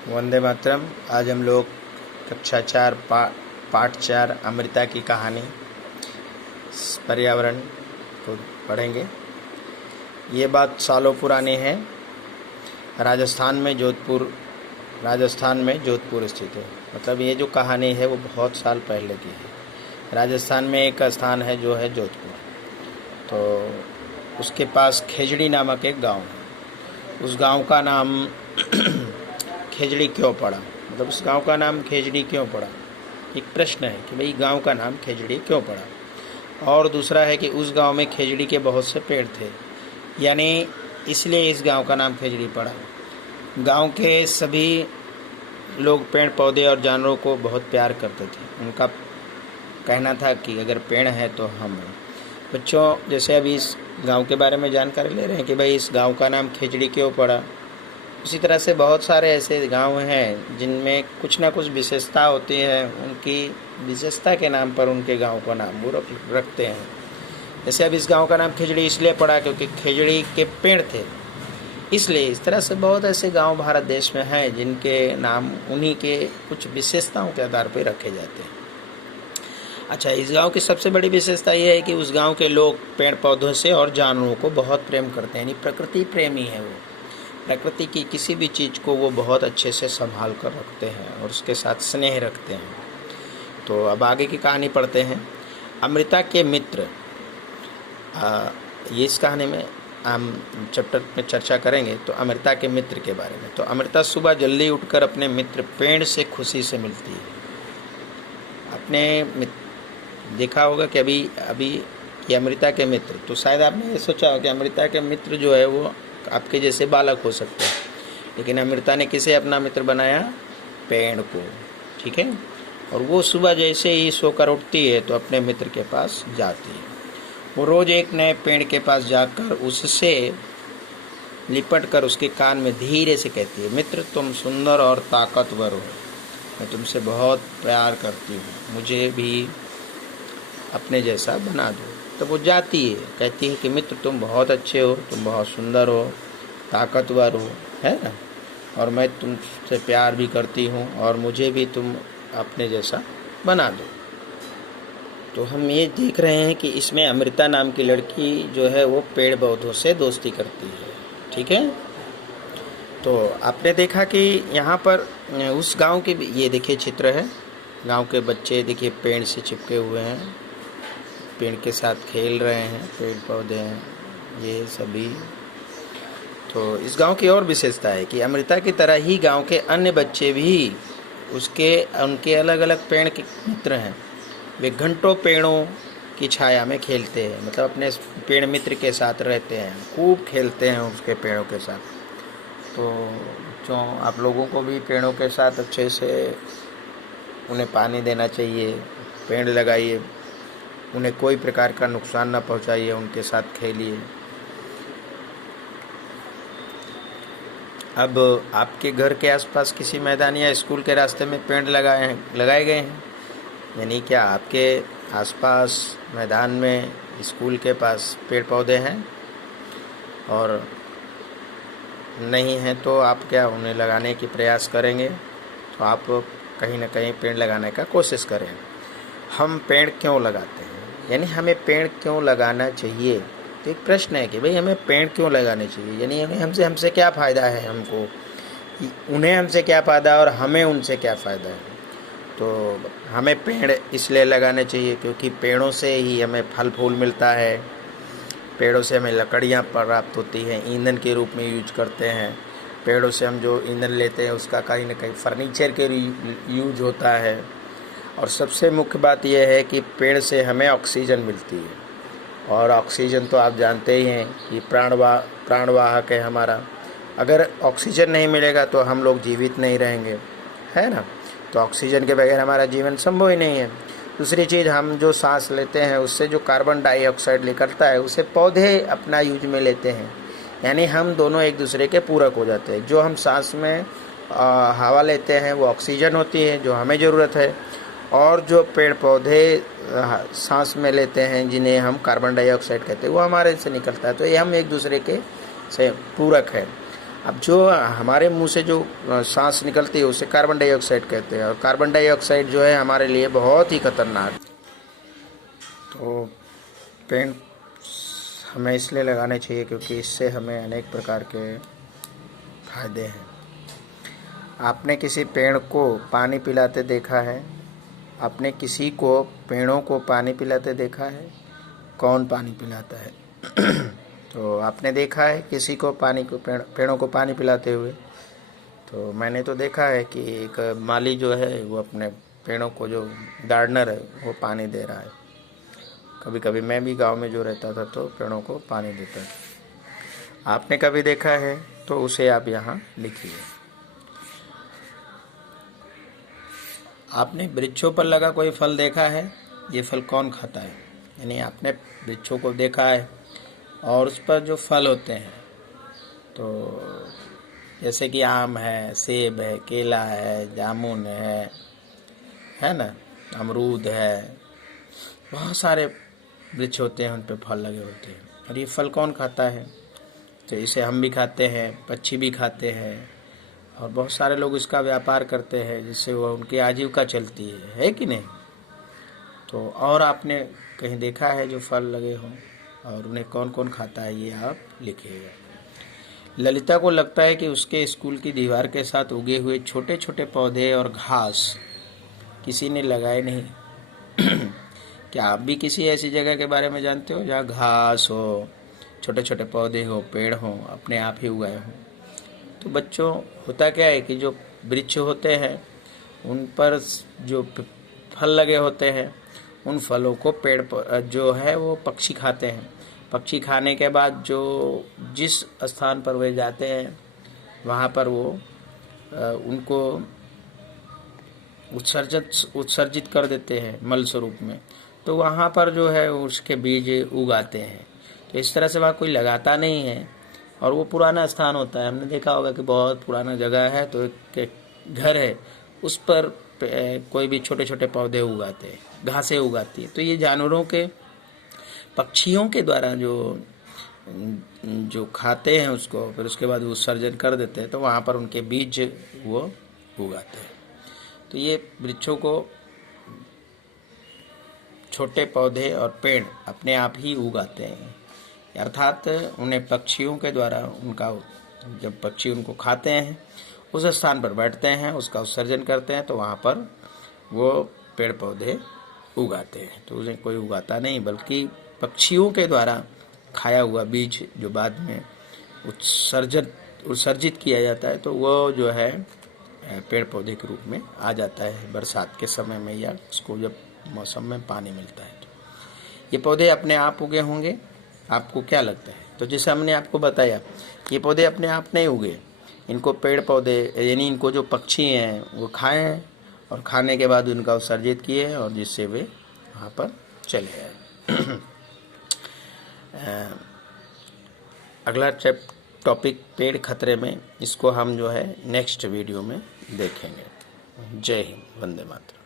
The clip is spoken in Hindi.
वंदे मातरम। आज हम लोग कक्षा 4 पाठ 4 अमृता की कहानी पर्यावरण को पढ़ेंगे। ये बात सालों पुरानी है। राजस्थान में जोधपुर स्थित है। मतलब ये जो कहानी है वो बहुत साल पहले की है। राजस्थान में एक स्थान है जो है जोधपुर। तो उसके पास खेजड़ी नामक एक गांव है। उस गांव का नाम खेजड़ी क्यों पड़ा, मतलब उस गांव का नाम खेजड़ी क्यों पड़ा, एक प्रश्न है कि भाई गांव का नाम खेजड़ी क्यों पड़ा। और दूसरा है कि उस गांव में खेजड़ी के बहुत से पेड़ थे, यानी इसलिए इस गांव का नाम खेजड़ी पड़ा। गांव के सभी लोग पेड़ पौधे और जानवरों को बहुत प्यार करते थे। उनका कहना था कि अगर पेड़ है तो हम हैं। बच्चों, जैसे अभी इस गांव के बारे में जानकारी ले रहे हैं कि भाई इस गांव का नाम खेजड़ी क्यों पड़ा, उसी तरह से बहुत सारे ऐसे गांव हैं जिनमें कुछ ना कुछ विशेषता होती है। उनकी विशेषता के नाम पर उनके गांव का नाम वो रखते हैं। जैसे अब इस गांव का नाम खेजड़ी इसलिए पड़ा क्योंकि खेजड़ी के पेड़ थे, इसलिए। इस तरह से बहुत ऐसे गांव भारत देश में हैं जिनके नाम उन्हीं के कुछ विशेषताओं के आधार पर रखे जाते हैं। अच्छा, इस गांव की सबसे बड़ी विशेषता यह है कि उस गांव के लोग पेड़ पौधों से और जानवरों को बहुत प्रेम करते हैं, यानी प्रकृति प्रेमी है वो। प्रकृति की किसी भी चीज़ को वो बहुत अच्छे से संभाल कर रखते हैं और उसके साथ स्नेह रखते हैं। तो अब आगे की कहानी पढ़ते हैं। अमृता के मित्र, ये इस कहानी में हम चैप्टर में चर्चा करेंगे तो अमृता के मित्र के बारे में। तो अमृता सुबह जल्दी उठकर अपने मित्र पेड़ से खुशी से मिलती है। अपने देखा होगा कि अभी कि अमृता के मित्र, तो शायद आपने ये सोचा कि अमृता के मित्र जो है वो आपके जैसे बालक हो सकते हैं, लेकिन अमृता ने किसे अपना मित्र बनाया? पेड़ को। ठीक है। और वो सुबह जैसे ही सोकर उठती है तो अपने मित्र के पास जाती है। वो रोज़ एक नए पेड़ के पास जाकर उससे लिपट कर उसके कान में धीरे से कहती है, मित्र तुम सुंदर और ताकतवर हो, मैं तुमसे बहुत प्यार करती हूँ, मुझे भी अपने जैसा बना दो। तो वो जाती है, कहती है कि मित्र तुम बहुत अच्छे हो, तुम बहुत सुंदर हो, ताकतवर हो, है ना, और मैं तुमसे प्यार भी करती हूँ और मुझे भी तुम अपने जैसा बना दो। तो हम ये देख रहे हैं कि इसमें अमृता नाम की लड़की जो है वो पेड़ पौधों से दोस्ती करती है। ठीक है। तो आपने देखा कि यहाँ पर उस गांव के ये देखिए चित्र है। गांव के बच्चे देखिए पेड़ से चिपके हुए हैं, पेड़ के साथ खेल रहे हैं, पेड़ पौधे हैं ये सभी। तो इस गांव की और विशेषता है कि अमृता की तरह ही गांव के अन्य बच्चे भी उनके अलग अलग पेड़ के मित्र हैं। वे घंटों पेड़ों की छाया में खेलते हैं, मतलब अपने पेड़ मित्र के साथ रहते हैं, खूब खेलते हैं उसके पेड़ों के साथ। तो जो आप लोगों को भी पेड़ों के साथ अच्छे से उन्हें पानी देना चाहिए, पेड़ लगाइए, उन्हें कोई प्रकार का नुकसान ना पहुंचाइए, उनके साथ खेलिए। अब आपके घर के आसपास किसी मैदान या स्कूल के रास्ते में पेड़ लगाए गए हैं, यानी क्या आपके आसपास मैदान में स्कूल के पास पेड़ पौधे हैं? और नहीं हैं तो आप क्या उन्हें लगाने की प्रयास करेंगे? तो आप कहीं ना कहीं पेड़ लगाने का कोशिश करें। हम पेड़ क्यों लगाते हैं, यानी हमें पेड़ क्यों लगाना चाहिए? तो एक प्रश्न है कि भाई हमें पेड़ क्यों लगाने चाहिए, यानी हमसे क्या फ़ायदा है, हमको उन्हें हमसे क्या फ़ायदा और हमें उनसे क्या फ़ायदा है। तो हमें पेड़ इसलिए लगाने चाहिए क्योंकि पेड़ों से ही हमें फल फूल मिलता है, पेड़ों से हमें लकड़ियाँ प्राप्त होती हैं, ईंधन के रूप में यूज करते हैं। पेड़ों से हम जो ईंधन लेते हैं उसका कहीं ना कहीं फर्नीचर के यूज होता है। और सबसे मुख्य बात यह है कि पेड़ से हमें ऑक्सीजन मिलती है, और ऑक्सीजन तो आप जानते ही हैं कि प्राणवाहक है हमारा। अगर ऑक्सीजन नहीं मिलेगा तो हम लोग जीवित नहीं रहेंगे, है ना। तो ऑक्सीजन के बगैर हमारा जीवन संभव ही नहीं है। दूसरी चीज़, हम जो सांस लेते हैं उससे जो कार्बन डाइऑक्साइड निकलता है उसे पौधे अपना यूज में लेते हैं, यानी हम दोनों एक दूसरे के पूरक हो जाते हैं। जो हम सांस में हवा लेते हैं वो ऑक्सीजन होती है जो हमें ज़रूरत है, और जो पेड़ पौधे सांस में लेते हैं जिन्हें हम कार्बन डाइऑक्साइड कहते हैं वो हमारे से निकलता है। तो ये हम एक दूसरे के से पूरक है। अब जो हमारे मुंह से जो सांस निकलती है उसे कार्बन डाइऑक्साइड कहते हैं, और कार्बन डाइऑक्साइड जो है हमारे लिए बहुत ही खतरनाक। तो पेड़ हमें इसलिए लगाने चाहिए क्योंकि इससे हमें अनेक प्रकार के फायदे हैं। आपने किसी पेड़ को पानी पिलाते देखा है? आपने किसी को पेड़ों को पानी पिलाते देखा है? कौन पानी पिलाता है? तो आपने देखा है किसी को पेड़ों को पानी पिलाते हुए? तो मैंने तो देखा है कि एक माली जो है वो अपने पेड़ों को, जो गार्डनर है, वो पानी दे रहा है। कभी कभी मैं भी गांव में जो रहता था तो पेड़ों को पानी देता था। आपने कभी देखा है तो उसे आप यहाँ लिखिए। आपने वृक्षों पर लगा कोई फल देखा है? ये फल कौन खाता है? यानी आपने वृक्षों को देखा है और उस पर जो फल होते हैं, तो जैसे कि आम है, सेब है, केला है, जामुन है ना, अमरूद है, बहुत सारे वृक्ष होते हैं, उन पर फल लगे होते हैं। और ये फल कौन खाता है? तो इसे हम भी खाते हैं, पक्षी भी खाते हैं, और बहुत सारे लोग इसका व्यापार करते हैं जिससे वो उनकी आजीविका चलती है कि नहीं? तो और आपने कहीं देखा है जो फल लगे हों और उन्हें कौन कौन खाता है? ये आप लिखिएगा। ललिता को लगता है कि उसके स्कूल की दीवार के साथ उगे हुए छोटे छोटे पौधे और घास किसी ने लगाए नहीं। क्या आप भी किसी ऐसी जगह के बारे में जानते हो जहाँ घास हो, छोटे छोटे पौधे हो, पेड़ हो, अपने आप ही उगाए हों? तो बच्चों, होता क्या है कि जो वृक्ष होते हैं उन पर जो फल लगे होते हैं, उन फलों को जो है वो पक्षी खाते हैं। पक्षी खाने के बाद जो जिस स्थान पर वे जाते हैं वहाँ पर वो उनको उत्सर्जित कर देते हैं मल स्वरूप में। तो वहाँ पर जो है उसके बीज उगाते हैं। तो इस तरह से वहाँ कोई लगाता नहीं है और वो पुराना स्थान होता है। हमने देखा होगा कि बहुत पुराना जगह है तो एक घर है, उस पर कोई भी छोटे छोटे पौधे उगाते हैं, घासें उगाती है। तो ये जानवरों के, पक्षियों के द्वारा जो खाते हैं उसको, फिर उसके बाद वो सर्जन कर देते हैं, तो वहाँ पर उनके बीज वो उगाते हैं। तो ये वृक्षों को, छोटे पौधे और पेड़ अपने आप ही उगाते हैं, अर्थात उन्हें पक्षियों के द्वारा उनका, जब पक्षी उनको खाते हैं उस स्थान पर बैठते हैं, उसका उत्सर्जन करते हैं, तो वहाँ पर वो पेड़ पौधे उगाते हैं। तो उन्हें कोई उगाता नहीं, बल्कि पक्षियों के द्वारा खाया हुआ बीज जो बाद में उत्सर्जित किया जाता है, तो वो जो है पेड़ पौधे के रूप में आ जाता है बरसात के समय में, या उसको जब मौसम में पानी मिलता है। तो ये पौधे अपने आप उगे होंगे, आपको क्या लगता है? तो जैसे हमने आपको बताया कि ये पौधे अपने आप नहीं उगे, इनको पेड़ पौधे, यानी इनको जो पक्षी हैं वो खाए हैं और खाने के बाद उनका उत्सर्जित किए हैं, और जिससे वे वहाँ पर चले आए। अगला टॉपिक पेड़ खतरे में, इसको हम जो है नेक्स्ट वीडियो में देखेंगे। जय हिंद, वंदे मातरम।